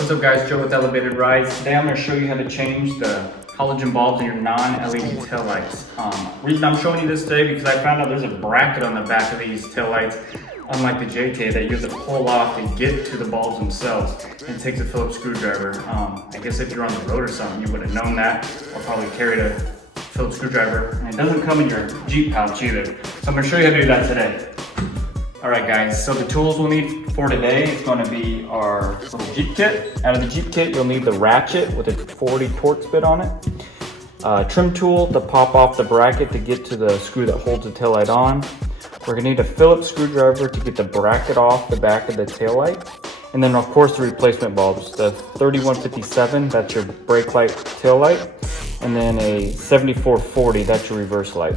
What's up guys, Joe with Elevated Rides. Today I'm going to show you how to change the halogen bulbs in your non-LED taillights. Reason I'm showing you this today because I found out there's a bracket on the back of these taillights, unlike the JK, that you have to pull off to get to the bulbs themselves. And it takes a Phillips screwdriver. I guess if you're on the road or something, you would have known that, or probably carried a Phillips screwdriver. And it doesn't come in your Jeep pouch either. So I'm going to show you how to do that today. Alright guys, so the tools we'll need for today is going to be our little Jeep kit. Out of the Jeep kit, you'll need the ratchet with a 40 Torx bit on it. Trim tool to pop off the bracket to get to the screw that holds the taillight on. We're going to need a Phillips screwdriver to get the bracket off the back of the taillight. And then of course the replacement bulbs. The 3157, that's your brake light taillight. And then a 7440, that's your reverse light.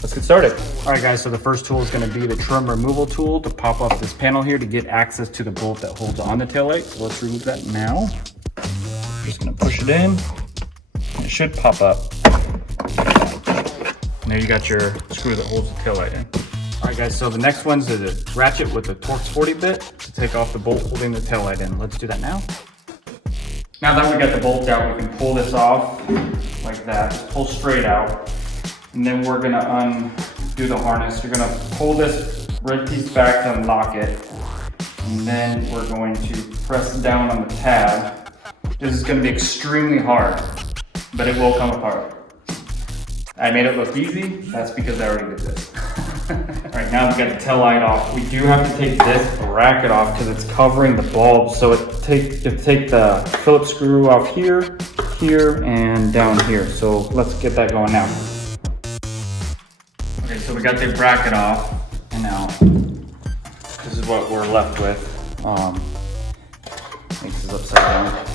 Let's get started. All right guys, so the first tool is going to be the trim removal tool to pop off this panel here to get access to the bolt that holds on the taillight. So let's remove that now. Just going to push it in. It should pop up. And there you got your screw that holds the taillight in. All right guys, so the next one's the ratchet with the Torx 40 bit to take off the bolt holding the taillight in. Let's do that now. Now that we got the bolt out, we can pull this off like that. Just pull straight out. And then we're gonna undo the harness. You're gonna pull this red piece back to unlock it. And then we're going to press down on the tab. This is gonna be extremely hard, but it will come apart. I made it look easy. That's because I already did this. All right, now we've got the tail light off. We do have to take this bracket off because it's covering the bulb. So you take the Phillips screw off here, here, and down here. So let's get that going now. Okay, so we got the bracket off, and now this is what we're left with. This is upside down.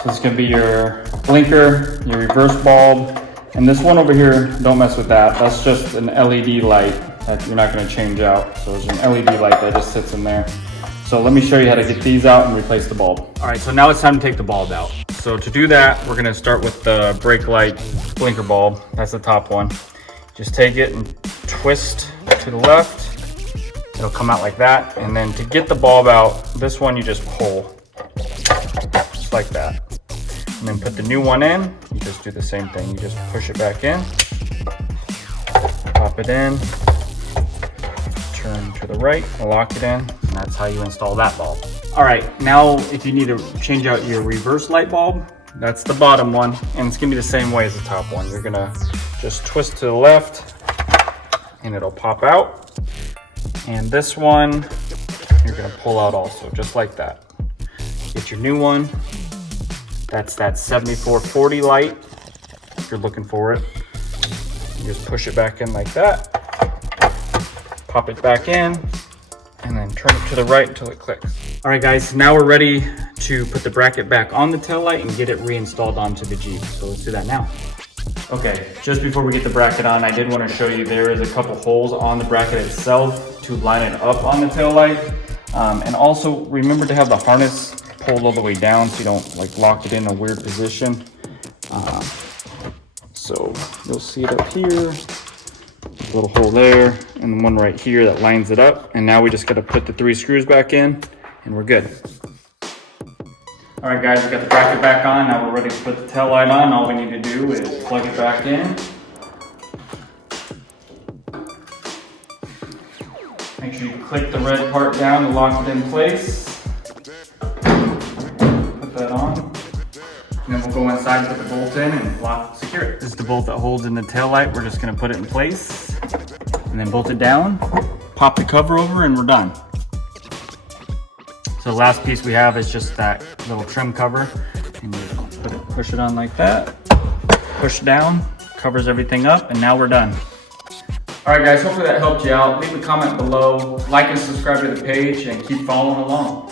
So this is gonna be your blinker, your reverse bulb, and this one over here, don't mess with that. That's just an LED light that you're not gonna change out. So there's an LED light that just sits in there. So let me show you how to get these out and replace the bulb. All right, so now it's time to take the bulb out. So to do that, we're gonna start with the brake light blinker bulb. That's the top one. Just take it and twist to the left. It'll come out like that. And then to get the bulb out, this one you just pull, just like that. And then put the new one in. You just do the same thing. You just push it back in, pop it in, turn to the right, lock it in, and that's how you install that bulb. All right, now if you need to change out your reverse light bulb, that's the bottom one, and it's gonna be the same way as the top one. You're gonna just twist to the left, and it'll pop out. And this one, you're gonna pull out also, just like that. Get your new one. That's that 7440 light, if you're looking for it. You just push it back in like that, pop it back in, and then turn it to the right until it clicks. All right guys, now we're ready to put the bracket back on the taillight and get it reinstalled onto the Jeep. So let's do that now. Okay, just before we get the bracket on, I did want to show you there is a couple holes on the bracket itself to line it up on the taillight. And also remember to have the harness pulled all the way down so you don't like lock it in a weird position. So you'll see it up here, a little hole there, and one right here that lines it up. And now we just got to put the 3 screws back in and we're good. All right guys, we got the bracket back on. Now we're ready to put the tail light on. All we need to do is plug it back in. Make sure you click the red part down to lock it in place. Put that on. And then we'll go inside, put the bolt in and lock, secure it. This is the bolt that holds in the tail light. We're just gonna put it in place and then bolt it down, pop the cover over, and we're done. So the last piece we have is just that little trim cover. And you push it on like that, push down, covers everything up, and now we're done. All right guys, hopefully that helped you out. Leave a comment below, like and subscribe to the page, and keep following along.